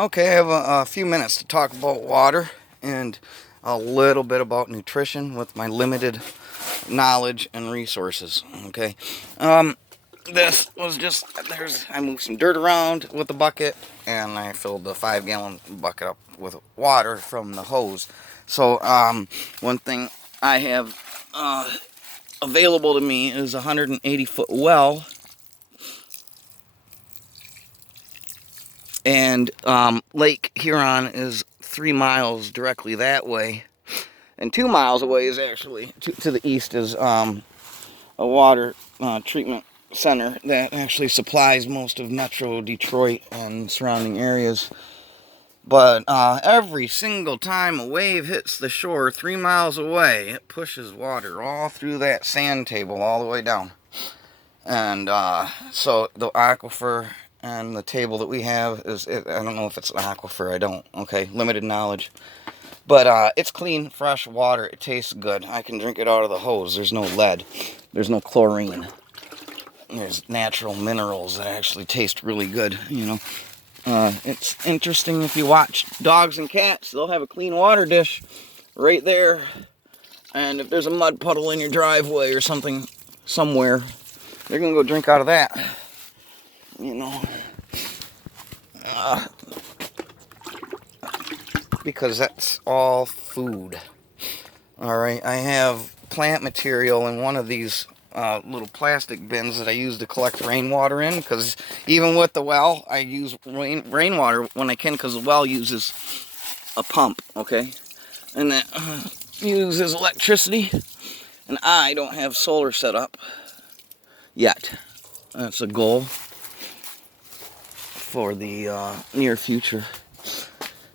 Okay, I have a few minutes to talk about water and a little bit about nutrition with my limited knowledge and resources. Okay, um, this was just I moved some dirt around with the bucket and I filled the 5 gallon bucket up with water from the hose. So, one thing I have available to me is a 180-foot well. And Lake Huron is 3 miles directly that way, and 2 miles away is actually to the east is a water treatment center that actually supplies most of Metro Detroit and surrounding areas. But every single time a wave hits the shore 3 miles away, it pushes water all through that sand table all the way down. And so the aquifer and the table that we have I don't know if it's an aquifer, I don't, okay, limited knowledge. But it's clean, fresh water. It tastes good. I can drink it out of the hose. There's no lead. There's no chlorine. There's natural minerals that actually taste really good, you know. It's interesting if you watch dogs and cats, they'll have a clean water dish right there. And if there's a mud puddle in your driveway or something somewhere, they're going to go drink out of that, you know. Because that's all food. Alright, I have plant material in one of these little plastic bins that I use to collect rainwater in, because even with the well, I use rainwater when I can, because the well uses a pump, okay? And that uses electricity, and I don't have solar set up yet. That's a goal for the near future.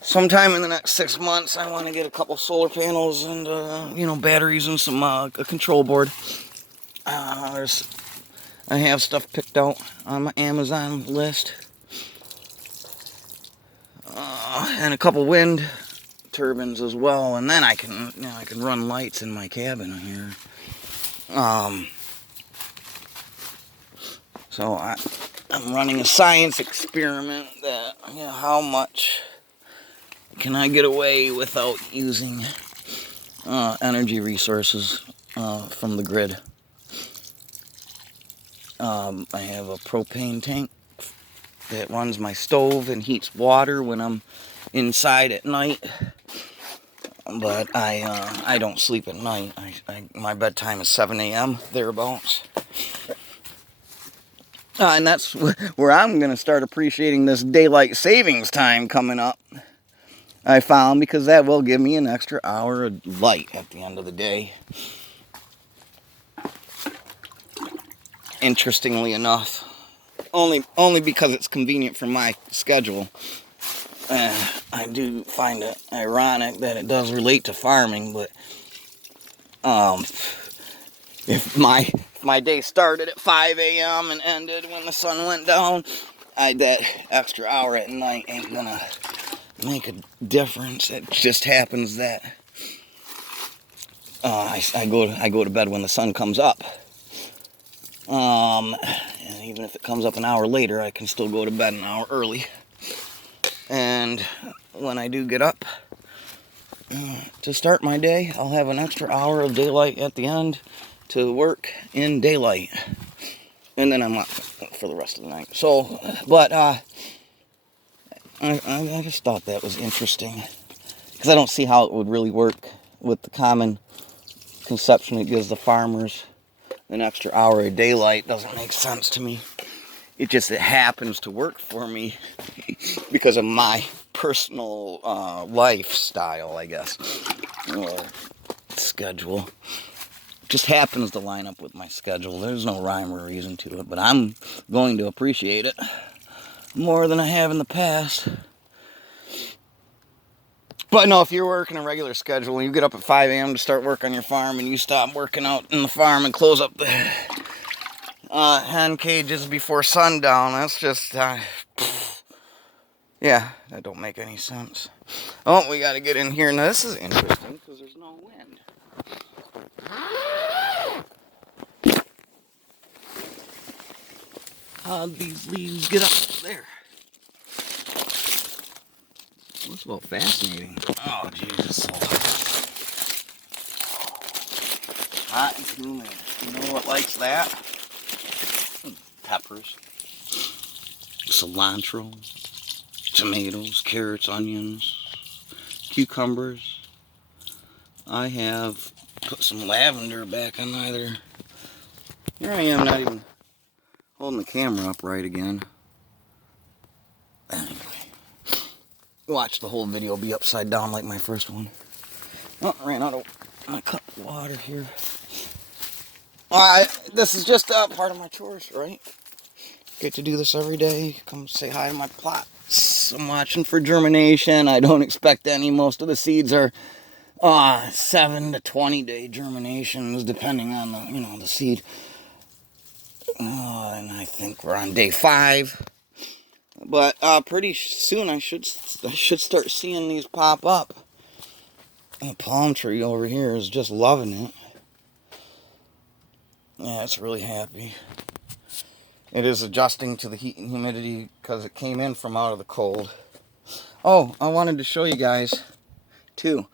Sometime in the next 6 months, I want to get a couple solar panels and, batteries and some a control board. I have stuff picked out on my Amazon list. And a couple wind turbines as well. And then I can run lights in my cabin here. So I'm running a science experiment that, how much can I get away without using energy resources from the grid. I have a propane tank that runs my stove and heats water when I'm inside at night. But I don't sleep at night. My bedtime is 7 a.m. thereabouts. And that's where I'm going to start appreciating this daylight savings time coming up. I found, because that will give me an extra hour of light at the end of the day. Interestingly enough, only because it's convenient for my schedule. I do find it ironic that it does relate to farming, but if my day started at 5 a.m. and ended when the sun went down, that extra hour at night ain't gonna make a difference. It just happens that I go to bed when the sun comes up. And even if it comes up an hour later, I can still go to bed an hour early. And when I do get up to start my day, I'll have an extra hour of daylight at the end to work in daylight. And then I'm up for the rest of the night. So, but I just thought that was interesting, because I don't see how it would really work with the common conception it gives the farmers. An extra hour of daylight doesn't make sense to me. It happens to work for me because of my personal lifestyle, I guess, or schedule. It just happens to line up with my schedule. There's no rhyme or reason to it, but I'm going to appreciate it more than I have in the past. But no, if you're working a regular schedule and you get up at 5 a.m. to start work on your farm, and you stop working out in the farm and close up the hen cages before sundown, that's just, yeah, that don't make any sense. Oh, we got to get in here. Now, this is interesting because there's no wind. How'd these leaves get up there? That's about fascinating. Oh, Jesus. So hot and humid. You know what likes that? Peppers, cilantro, tomatoes, carrots, onions, cucumbers. I have put some lavender back on either. Here I am, not even holding the camera upright again. Anyway, watch the whole video be upside down like my first one. Oh, ran out of my cup of water here. This is just part of my chores, right? Get to do this every day. Come say hi to my plots. I'm watching for germination. I don't expect any. Most of the seeds are 7 to 20 day germinations, depending on the seed. And I think we're on day 5. But pretty soon I should start seeing these pop up. The palm tree over here is just loving it. Yeah, it's really happy. It is adjusting to the heat and humidity because it came in from out of the cold. Oh, I wanted to show you guys too.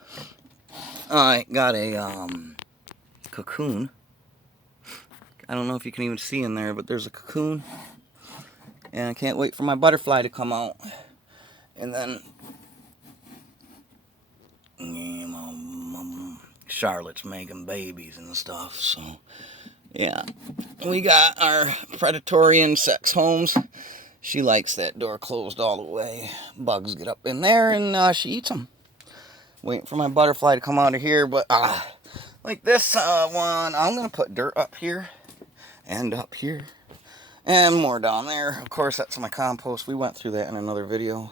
I got a cocoon. I don't know if you can even see in there, but there's a cocoon. And I can't wait for my butterfly to come out. And then Charlotte's making babies and stuff, so yeah. We got our predatory insects homes. She likes that door closed all the way. Bugs get up in there and she eats them. Waiting for my butterfly to come out of here, but like this one, I'm gonna put dirt up here and up here and more down there. Of course, that's my compost. We went through that in another video.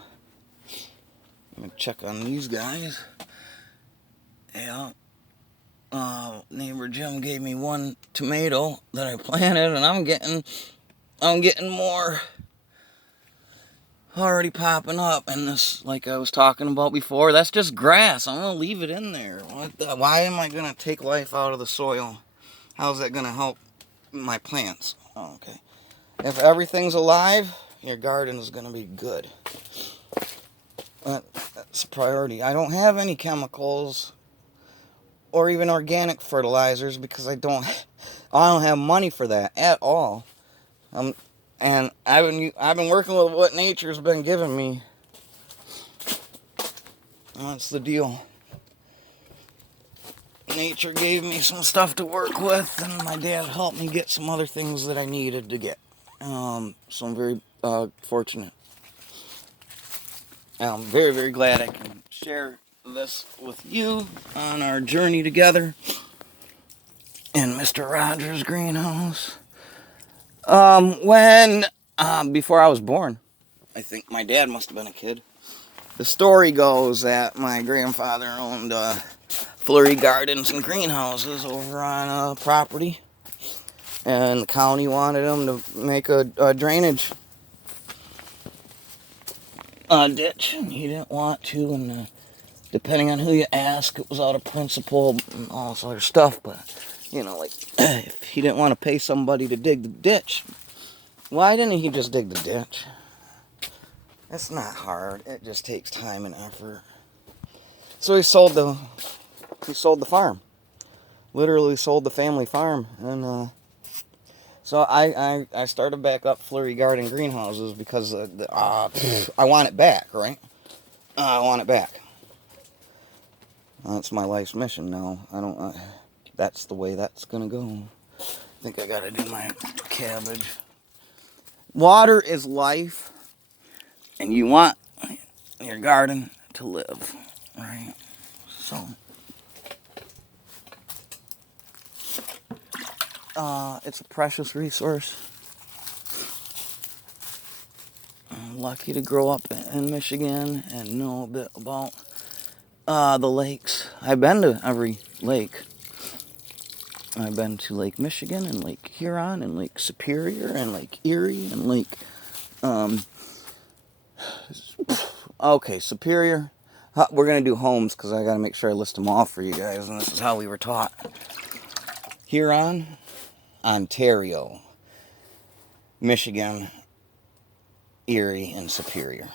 I'm gonna check on these guys. Yeah. Neighbor Jim gave me one tomato that I planted, and I'm getting more already popping up. And this, like I was talking about before, that's just grass. I'm gonna leave it in there. Why am I gonna take life out of the soil? How's that gonna help my plants? Oh, okay. If everything's alive, your garden is gonna be good. That's a priority. I don't have any chemicals or even organic fertilizers because I don't have money for that at all. And I've been working with what nature's been giving me. That's the deal. Nature gave me some stuff to work with, and my dad helped me get some other things that I needed to get. So I'm very fortunate. I'm very, very glad I can share this with you on our journey together in Mr. Rogers' greenhouse. Before I was born, I think my dad must have been a kid. The story goes that my grandfather owned flurry gardens and greenhouses over on a property, and the county wanted him to make a drainage ditch, and he didn't want to, and depending on who you ask, it was out of principle and all this other stuff, but, like, if he didn't want to pay somebody to dig the ditch, why didn't he just dig the ditch? It's not hard. It just takes time and effort. So he sold the farm. Literally sold the family farm. And so I started back up Flurry Garden greenhouses because I want it back, right? I want it back. That's my life's mission now. I don't. That's the way that's gonna go. I think I gotta do my cabbage. Water is life, and you want your garden to live, right? So, it's a precious resource. I'm lucky to grow up in Michigan and know a bit about the lakes. I've been to every lake. I've been to Lake Michigan and Lake Huron and Lake Superior and Lake Erie and Lake, okay, Superior. We're going to do homes because I got to make sure I list them all for you guys, and this is how we were taught. Huron, Ontario, Michigan, Erie, and Superior.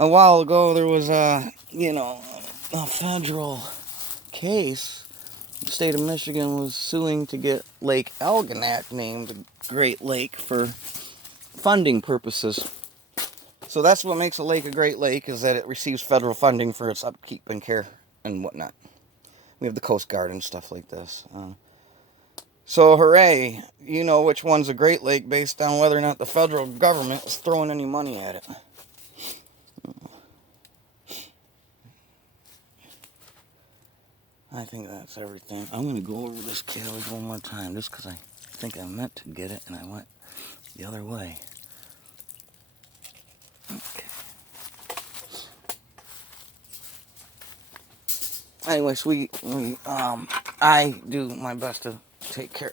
a while ago there was a federal case. The state of Michigan was suing to get Lake Algonac named a Great Lake for funding purposes. So that's what makes a lake a Great Lake, is that it receives federal funding for its upkeep and care and whatnot. We have the Coast Guard and stuff like this. So hooray, you know which one's a Great Lake based on whether or not the federal government is throwing any money at it. I think that's everything. I'm going to go over this cabbage one more time just because I think I meant to get it and I went the other way. Okay. Anyways, I do my best to take care